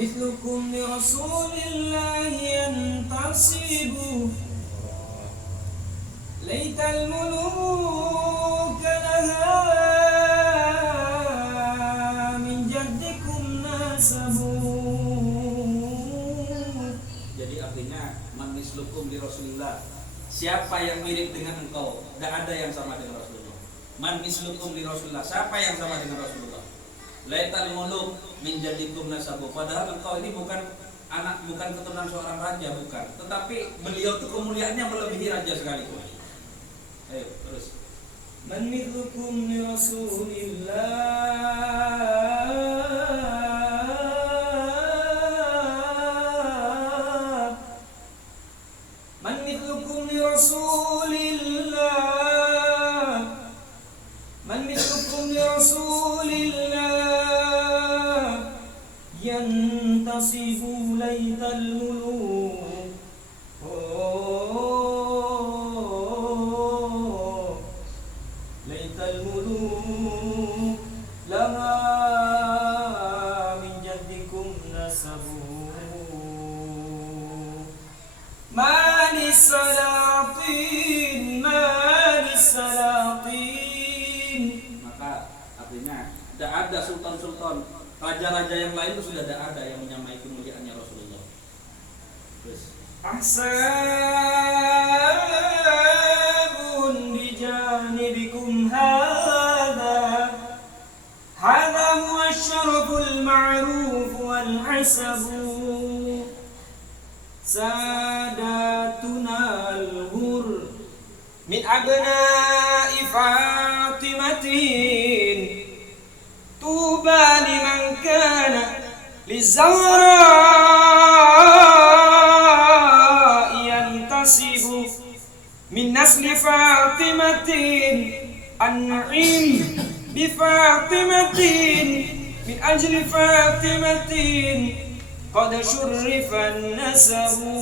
مثلكم لرسول الله ينتصب ليت الملوك لها من جدكم نسبوا. Jadi artinya man mislukum li Rasulillah, siapa yang mirip dengan engkau? Tidak ada yang sama dengan Rasulullah. Man mislukum li Rasulillah, siapa yang sama dengan Rasulullah? Laital muluk min jadikum nasabu. Padahal engkau ini bukan keturunan seorang raja, bukan. Tetapi beliau itu kemuliaannya melebihi raja sekalipun. Ayo terus. Man mithlukum li Rasulillah Man mithlukum li Rasulillah Man mithlukum li Rasulillah yantasibu laital muluk. Laital muluk lama min jaddikum nasabu. Manis salatin, manis salatin. Maka artinya tidak ada sultan-sultan, raja-raja yang lain itu sudah tidak ada yang menyamai kemuliaannya Rasulullah. Terus Ahsabun bijanibikum hadha huwa syaraful ma'ruf wal hasabu. Sadatuna al-hur min abna'i Fatimatin tuba liman kana lizahra yantasibu min nasli Fatimatin an'im bi Fatimatin min ajli Fatimatin qad syurrifan nasabu.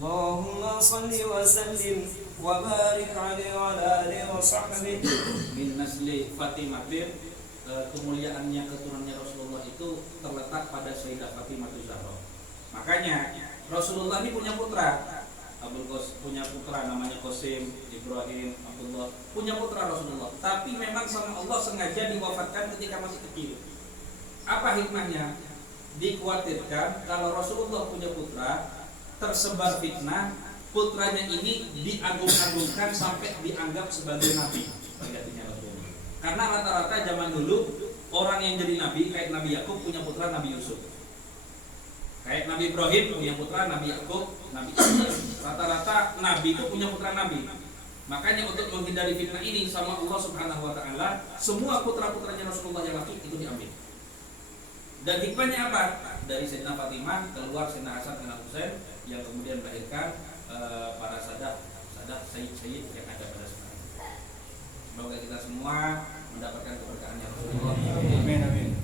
Allahumma salli wa sallim wa barik alaihi wa ala alihi wa sahbihi. min nasli Fatimatin, kemuliaannya keturunannya Rasulullah itu terletak pada Sayyidah Fatimah Zahra. Makanya Rasulullah ini punya putra, punya putra namanya Qasim, Ibrahim, Abdullah, punya putra Rasulullah. Tapi memang sama Allah sengaja diwafatkan ketika masih kecil. Apa hikmahnya? Dikhawatirkan kalau Rasulullah punya putra, tersebar fitnah, putranya ini diagung-agungkan sampai dianggap sebagai nabi. Karena rata-rata zaman dulu orang yang jadi nabi kayak Nabi Yakub punya putra Nabi Yusuf, kayak Nabi Ibrahim punya putra Nabi Yakub, Nabi Ishak. Rata-rata nabi itu punya putra nabi. Makanya untuk menghindari fitnah ini sama Allah Subhanahu wa taala, semua putra-putranya Rasulullah yang laki itu diambil. Dan hikmahnya apa? Dari Sayyidina Fatimah keluar Sayyidina Hasan dan Husain yang kemudian melahirkan para sadat sayyid yang ada pada sekarang. Semoga kita semua mendapatkan keberkahannya Rasulullah. Amin amin.